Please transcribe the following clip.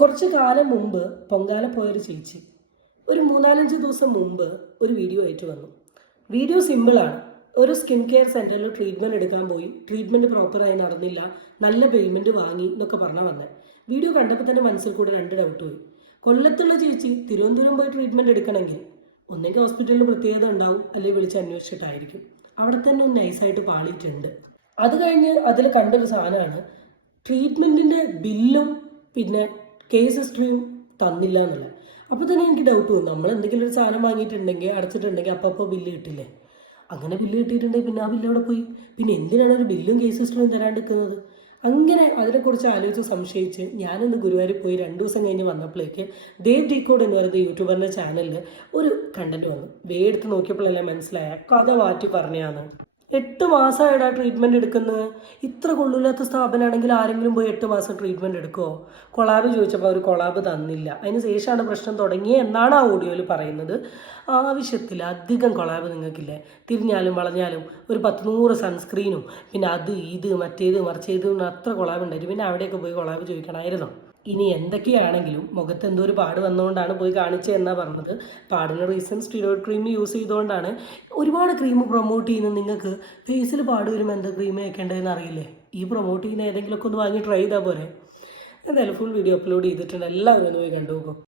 കുറച്ച് കാലം മുമ്പ് പൊങ്കാല പോയൊരു ചേച്ചി ഒരു 3-4 ദിവസം മുമ്പ് ഒരു വീഡിയോ ആയിട്ട് വന്നു. വീഡിയോ സിമ്പിളാണ്. ഒരു സ്കിൻ കെയർ സെൻറ്ററിൽ ട്രീറ്റ്മെൻറ്റ് എടുക്കാൻ പോയി, ട്രീറ്റ്മെൻറ്റ് പ്രോപ്പറായി നടന്നില്ല, നല്ല പേയ്മെൻറ്റ് വാങ്ങി എന്നൊക്കെ പറഞ്ഞാൽ വന്നത്. വീഡിയോ കണ്ടപ്പോൾ തന്നെ മനസ്സിൽ കൂടെ 2 ഡൗട്ട് പോയി. കൊല്ലത്തുള്ള ചേച്ചി തിരുവനന്തപുരം പോയി ട്രീറ്റ്മെൻറ്റ് എടുക്കണമെങ്കിൽ ഒന്നെങ്കിൽ ഹോസ്പിറ്റലിൽ പ്രത്യേകത ഉണ്ടാവും, അല്ലെങ്കിൽ വിളിച്ച് അന്വേഷിച്ചിട്ടായിരിക്കും. അവിടെ തന്നെ ഒന്ന് നൈസായിട്ട് പാളിയിട്ടുണ്ട്. അത് കഴിഞ്ഞ് അതിൽ കണ്ടൊരു സാധനമാണ് ട്രീറ്റ്മെൻറ്റിൻ്റെ ബില്ലും പിന്നെ കേസ് ഹിസ്റ്ററിയും തന്നില്ല എന്നുള്ളത്. അപ്പോൾ തന്നെ എനിക്ക് ഡൗട്ട് വന്നു, നമ്മൾ എന്തെങ്കിലും ഒരു സാധനം വാങ്ങിയിട്ടുണ്ടെങ്കിൽ അടച്ചിട്ടുണ്ടെങ്കിൽ അപ്പോൾ ബില്ല് കിട്ടില്ലേ? അങ്ങനെ ബില്ല് കിട്ടിയിട്ടുണ്ടെങ്കിൽ പിന്നെ ആ ബില്ല് അവിടെ പോയി, പിന്നെ എന്തിനാണ് ഒരു ബില്ലും കേസ് ഹിസ്റ്ററിയും തരാണ്ടിരിക്കുന്നത്? അങ്ങനെ അതിനെക്കുറിച്ച് ആലോചിച്ച് സംശയിച്ച് ഞാനൊന്ന് ഗുരുവായൂർ പോയി 2 ദിവസം കഴിഞ്ഞ് വന്നപ്പോഴേക്ക് ദേവ് ഡീകോഡ് എന്ന് പറയുന്ന യൂട്യൂബറിൻ്റെ ചാനലിൽ ഒരു കണ്ടന്റ് വന്നു. എടുത്ത് നോക്കിയപ്പോഴല്ലേ മനസ്സിലായ കഥ മാറ്റി പറഞ്ഞതാണ്. 8 മാസമായിടാ ട്രീറ്റ്മെൻറ്റ് എടുക്കുന്നത്. ഇത്ര കൊള്ളില്ലാത്ത സ്ഥാപനമാണെങ്കിൽ ആരെങ്കിലും പോയി 8 മാസം ട്രീറ്റ്മെൻറ്റ് എടുക്കുമോ? കൊളാബ് ചോദിച്ചപ്പോൾ അവർ കൊളാബ് തന്നില്ല, അതിന് ശേഷമാണ് പ്രശ്നം തുടങ്ങിയത് എന്നാണ് ആ ഓഡിയോയിൽ പറയുന്നത്. ആവശ്യത്തിൽ അധികം കൊളാബ് നിങ്ങൾക്കില്ലേ? തിരിഞ്ഞാലും വളഞ്ഞാലും ഒരു 10-100 സൺസ്ക്രീനും പിന്നെ അത് ഇത് മറ്റേത് മറിച്ചേത് അത്ര കൊളാബ് ഉണ്ടായിരുന്നു. പിന്നെ അവിടെയൊക്കെ പോയി കൊളാബ് ചോദിക്കണമായിരുന്നോ? ഇനി എന്തൊക്കെയാണെങ്കിലും മുഖത്ത് എന്തോ ഒരു പാട് വന്നുകൊണ്ടാണ് പോയി കാണിച്ചതെന്നാണ് പറഞ്ഞത്. പാടിന് റീസൺ സ്റ്റിറോയിഡ് ക്രീം യൂസ് ചെയ്തുകൊണ്ടാണ്. ഒരുപാട് ക്രീം പ്രൊമോട്ട് ചെയ്യുന്ന നിങ്ങൾക്ക് ഫേസിൽ പാട് വരുമ്പോൾ എന്താ ക്രീം വയ്ക്കേണ്ടതെന്ന് അറിയില്ലേ? ഈ പ്രൊമോട്ട് ചെയ്യുന്ന ഏതെങ്കിലുമൊക്കെ ഒന്ന് വാങ്ങി ട്രൈ ചെയ്താൽ പോരെ? എന്തായാലും ഫുൾ വീഡിയോ അപ്ലോഡ് ചെയ്തിട്ടുണ്ട്, എല്ലാവരും ഒന്ന് പോയി കണ്ടു നോക്കും.